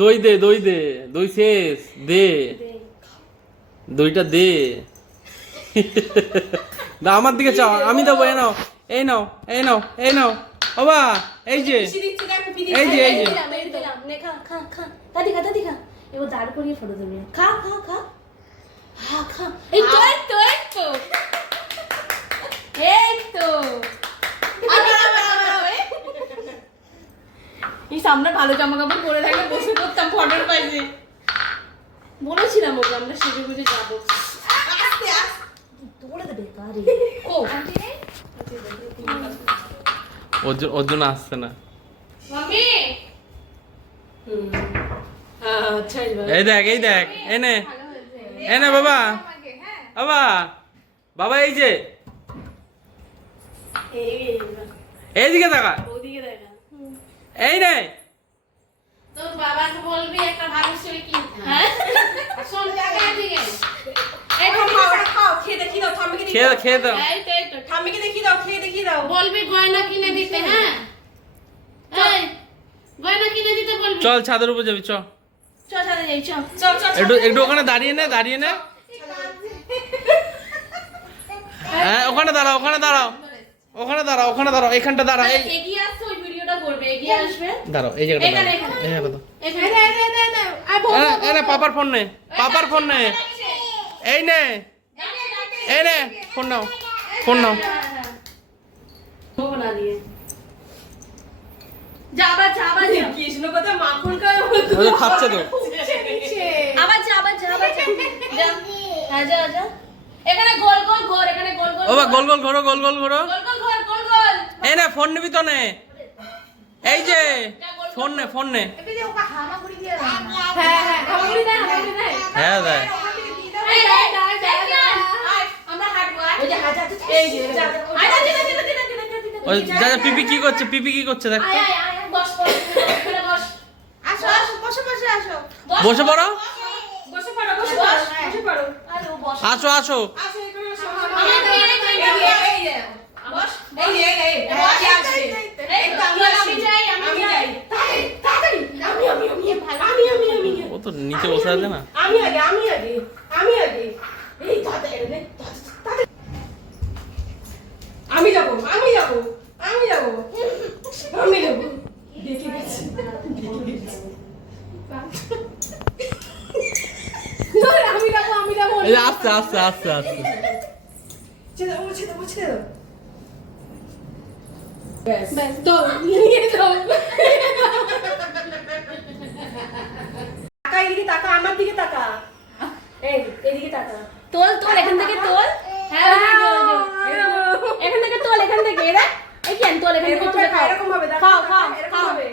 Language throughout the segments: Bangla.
দই দে দই দে দই শেষ দে দইটা দে না আমার দিকে চাও আমি দেবো এই নাও এই নাও এই নাও এই নাও বাবা এই যে এই যে, এই যে। দাদি খা, দাদি খা। এবার দাঁড় করিয়ে ফটো তুলবি। খা, খা, খা। খা, খা। এই তো, এই তো, এই তো। এই তো। আবার, আবার, আবার, আবার। সামনে ভালো জামা কাপড় পরে থাকলে বসে করতাম ফটোর পাশে বলেছিলাম ওকে আমরা সেজে গুজে যাব। আস্তে, আস্তে। তোরে দেবে কারে কো? ওর জন্য আসছে না। আচ্ছা এই দেখ এই দেখ বাবা। বাবা বাবা এই যে। এইদিকে দেখা দেখা এই নে। তোর বাবাকে বলবি একটা ভালো কিনতে হ্যাঁ? শোন টাকা দিকে এই ঠাম্মা, ওটা খাও, খেয়ে দেখিয়ে দাও, ঠাম্মিকে দেখিয়ে খেয়ে খেয়ে দাও। এই তো এই তো। ঠাম্মিকে দেখিয়ে দাও, খেয়ে দেখিয়ে দাও। বলবি গয়না কিনে দিতে হ্যাঁ? এই গয়না কিনে দিতে বলবি। চল ছাদের উপর যাবি চল চল সাথে যাই চল। চল, চল, চল। একটু একটু ওখানে দাঁড়িয়ে নে দাঁড়িয়ে নে। হ্যাঁ ওখানে দাঁড়াও ওখানে দাঁড়াও। ওখানে দাঁড়াও ওখানে দাঁড়াও এখানটা দাঁড়াও এগিয়ে করবে এগিয়ে আসবে। দাঁড়াও এই জায়গাটা এখানে, এখানে। এখানে এনে পাপার ফোন নে পাপার ফোন নে। এই নে। এই নে ফোন নাও ফোন নাও। কৃষ্ণ কথা মাখন খায় খাচ্ছে তো। আবার যা যা যা। হ্যাঁ এখানে গোল গোল ঘোর এখানে গোল গোল ও গোল গোল ঘোরো গোল গোল ঘোরো। গোল গোল ঘোর গোল গোল। এই নে ফোন নিবি তো নে। এই যে ফোন নে ফোন নে। হ্যাঁ হ্যাঁ হ্যাঁ ওই যে হাঁটা এই যে যা আয় দে দে দে দে দে ওই যা যা পিপি কি করছে পিপি কি করছে দেখ। বস বস এখানে বস। আসো আসো বসে বসে আসো। বসে পড়ো। বসে পড়ো বসে পড়ো বসে পড়ো। আরে ও বস। আসো আসো। আসো এখানে আসো আমি তো এই তো, এই তো, এই যে, বস এই যে, এই যে, এই যে, বস, আসছে। এই তো আমি আসছি। আমি যাই, আমি আমি যাই। যাই তাড়াতাড়ি তাড়াতাড়ি আমি আমি আমি আমি আমি আমি ও তো নিচে বসে আছে না। আমি আগে আমি আগে আমি আগে। এই রে, তাড়াতাড়ি। আমি যাব আমি যাব আমি যাব। আমি যাব। দেখে গেছি আমি যাব আমি যাব। আস্তে আস্তে আস্তে আস্তে। ছেড়ে দাও ছেড়ে দাও ছেড়ে দাও। ব্যাস ব্যাস তো নিয়ে দাও তাকা এদিকে তাকা আমার দিকে তাকা। এই এদিকে তাকা। তোল তোল এখান থেকে তোল। হ্যাঁ যে। এখান থেকে তোল এখান থেকে। এরা এই কেন তোল এখান থেকে তুলে খাও। এরকম ভাবে খাও খাও খাও। ভাবে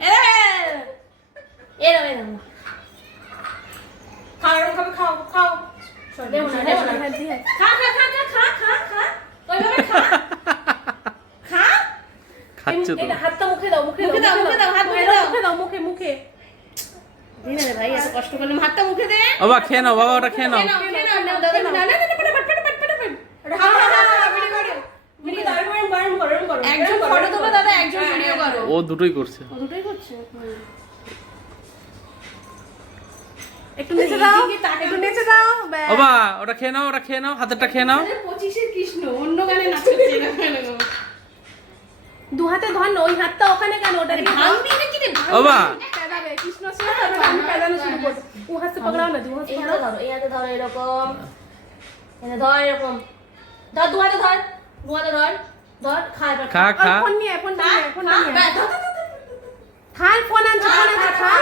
এরা এরা এরা খাও এরকম ভাবে খাও খাও। দেবো না দেবো না খা খা খা খা খা খা খা। ওইভাবে খা। খা। খাচ্ছে তো। হাতটা মুখে দাও মুখে মুখে দাও, মুখে দাও, মুখে দাও। মুখে মুখে। বাবা খেয়ে নাও বাবা ওটা খেয়ে নাও। খেয়ে নাও, খেয়ে নাও, নাও, দাদা, নাও, না, না, না, ফটাফট, ফটাফট, ফটাফট। হা হা হা ভিডিও করো। মুখে দাও গরম গরম গরম করো। একজন ফটো তোলো দাদা একজন ভিডিও করো। ও দুটোই করছে। ও দুটোই করছে একটু নেচে দাও একটু নেচে দাও বাবা ওটা খেয়ে নাও ওটা খেয়ে নাও হাতেরটা খেয়ে নাও। পঁচিশের কৃষ্ণ অন্য গানে নাচাচ্ছে না কেন? গো? দু হাতে ধর ওই হাতটা ওখানে কেন? ওটা ভাঙবি নাকি রে? বাবা পেদাবে কৃষ্ণ ছিল তারপরে আমি পেদানো শুরু করব ও হাতে পকড়াও না দু হাতে এই ধরো এই হাতে ধরো এরকম। এনে ধর এরকম। ধর দু হাতে ধর দু হাতে ধর ধর খা এবার। খা খা। ফোন নিয়ে ফোন নিয়ে ফোন নিয়ে। ব্যাস, ধর, ধর, ধর, ধর। খান ফোন আনছে ফোন আনছে খা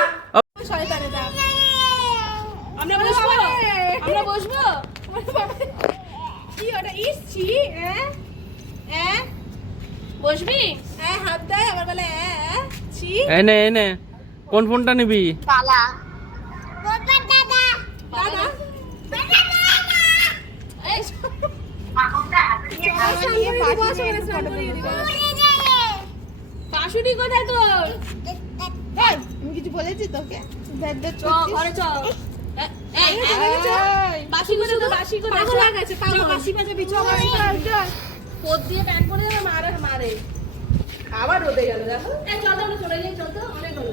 শয়তানে দা আমরা বসবো? আমরা বসবো? কি ওটা ইসছি হ্যাঁ হ্যাঁ বসবি? হ্যাঁ হাত দেয় আবার বলে হ্যাঁ ছি? এই নে এই নে কোন ফোনটা নিবি? দাদা কোথায় তোর? আমি কিছু বলেছি তোকে। ঘরে বাসি করে তো বাসি করে পাগল বাসি বাসি দিয়ে যাবে মারে মারে। আবার রোদে গেল দেখো। চল আমরা চলে যাই চল তো। অনেক হলো।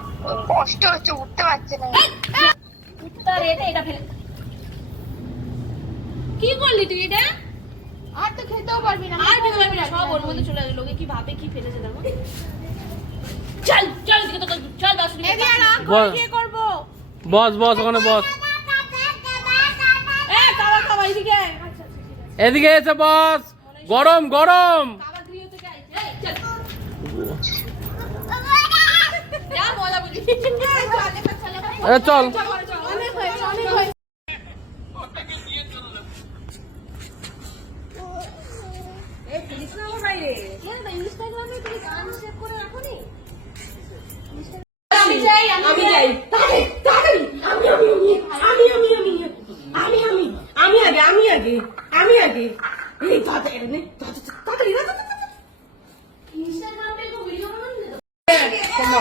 কষ্ট হচ্ছে উঠতে পারছে না। এটা এটা ফেলে। কি করলি তুই এটা? আর তো খেতেও পারবি না আর খেতে পারবি না সব ওর মধ্যে চলে গেল লোকে কি ভাবে কি ফেলেছে দেখো। চল চল এদিকে তো চল কি করব? বস বস ওখানে বস। এ এদিকে। এদিকে এসে বস। গরম গরম খাবার গৃহ থেকে আইছে এই, চল যা মজা বুঝি এ, চল অনেক হয়েছে অনেক হয়েছে ইনস্টাগ্রামে তুমি গান সেভ করে রাখো নি আমি যাই। আমি আমি আমি আমি আমি আমি আমি আমি আমি আগে আমি আগে আমি আগে। এই তাড়াতাড়ি তাড়াতাড়ি তাড়াতাড়ি তাড়াতাড়ি ইনস্টাগ্রামে ভিডিও বানানো শোনো,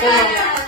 শোনো,